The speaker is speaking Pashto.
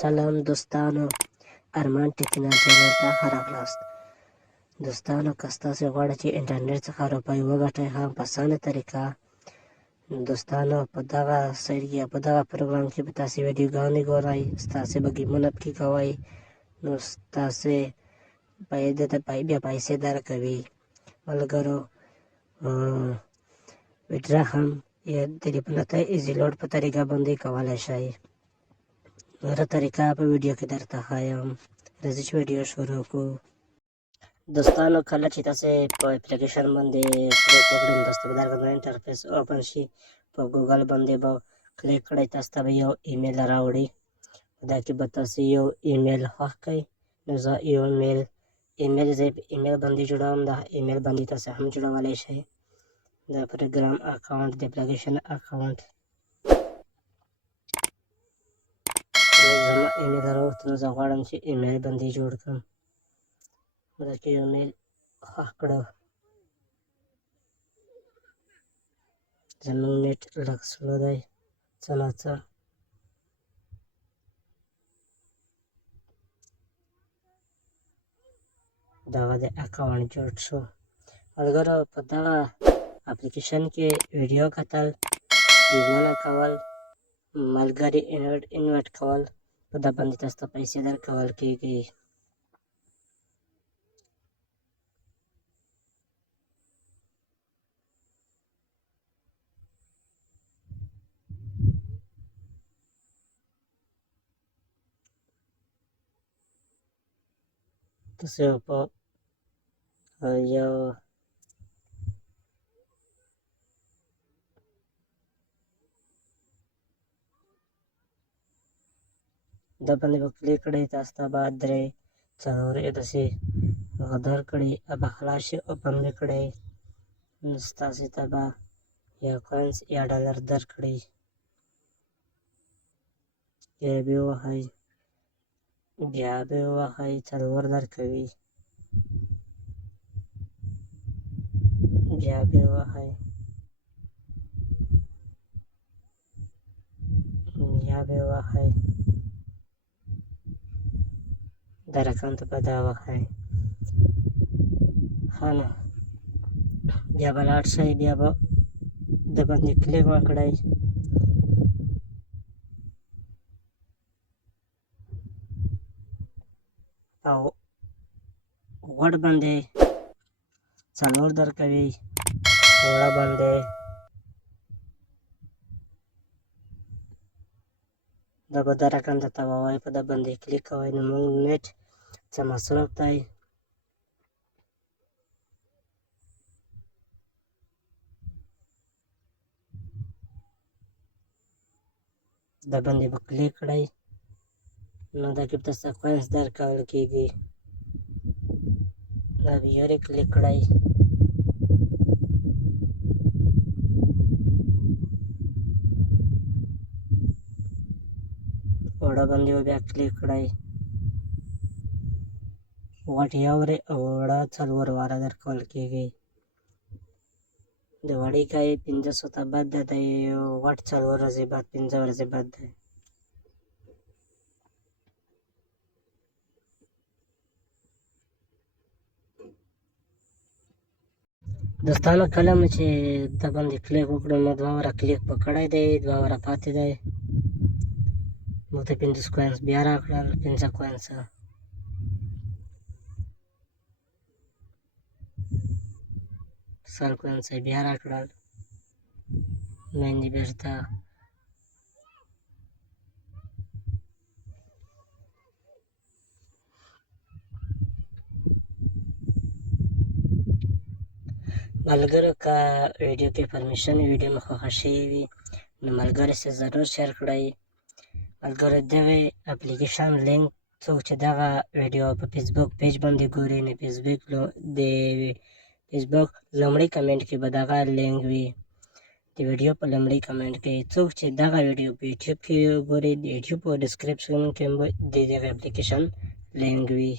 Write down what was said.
سلام دوستانو، ارمان ټکنال چینل ته ښه راغلاست. دوستانو، که تاسو غواړئ چې انټرنیټ څخه روپۍ وګټئ هم په اسانه طریقه، دوستانو په دغه سایټ کې یا په دغه پروګرام کې به تاسې ویډیوګانې ګورئ، ستاسې به ګیمونه پکې کوئ، نو ستاسې بیا پیسې درکوي. ملګرو، ویډرا هم یا تلیفون ته ایزي لوډ په طریقه باندې کولی شئ. نوره طریقه په ویډیو کې درته ښایم. راځئ چې ویډیو شروع کړو. دوستانو، کله چې تاسې په اپلیکیشن باندې کلیک وکړئ نو تاسو ته به دغه انټرفیس اوپن شي. په ګوګل باندې به کلیک کړئ، تاسو ته به یو ایمیل راوړي. په دا کې به تاسو یو ایمیل خوښ کړئ. نو زه یو ایمیل باندې جوړوم. دا ایمیل باندې تاسو هم جوړولی شئ. د پروګرام اکاونټ، د اپلیکیشن اکاونټ. زما ایمیل راوغوښت نو زه غواړم چې ایمیل باندې جوړ کړم. دا کې یو ایمیل خوښ کړم. زموږ نیټ لږ سلو دی، څه نه څه. دغه د اکاونټ جوړ شو. ملګرو، په دغه اپلیکیشن کې ویډیو کتل، ګیمونه کول، ملګري انوایټ کول، په دا باندې تاسو ته پیسې درکول کېږي. تاسو په یو دا باندې به کلیک کړئ، تاسو ته به 3 4 داسې درکړي، به خلاص شي، اوپن به کړئ. نو ستاسې ته به یا کوینس یا ډالر درکړي. یا به ووهئ، بیا به ووهئ، 4 درکوي. بیا به ووهئ، بیا به ووهئ. دا رقم ته به دا ووهئ. ښه نو بیا به لاړ شئ، بیا به د باندې کلیک وکړئ. او غوړ باندې 4 درکوي. وړه باندې دا به دا رقم درته ووایي، په دا باندې کلیک کوئ. نو موږ نیټ څه مصرف دی. دا باندې به کلیک کړئ. نو دا کې به تاسو ته کوینس درکول کېږي. دا به یورې کلیک کړئ. وړه باندې به بیا کلیک کړئ. غوټ یورې او وړه 4 واره درکول کېږي. د وړې کای 500 ته بد دی، د غوټ 4 ورځې بعد 5 ورځې بعد دی. دوستانو، کله مو چې د باندې کلیک وکړو نو 2 واره کلیک به کړی دی، 2 واره پاتې دی. موږ ته 50 کوینس بیا راکړل، 50 کوینسه. سل کوینسه بیا راکړل. میندې بېرته ملګرو، که ویډیو کې پرمیشن ویډیو مو خوښه شوې وي نو ملګرو سره ضرور شیر کړئ. ملګرو، دغه اپلیکیشن لینک څوک چې دغه ویډیو په فیسبوک پیج باندې ګوري نو د فیسبوک لومړی کمنټ کې به دغه لینک وي. د ویډیو په لومړی کمنټ کې څوک چې دغه ویډیو په یوټیوب کې ګوري، د یوټیوب په ډسکرپشن کې به د دغه اپلیکیشن لینک وي.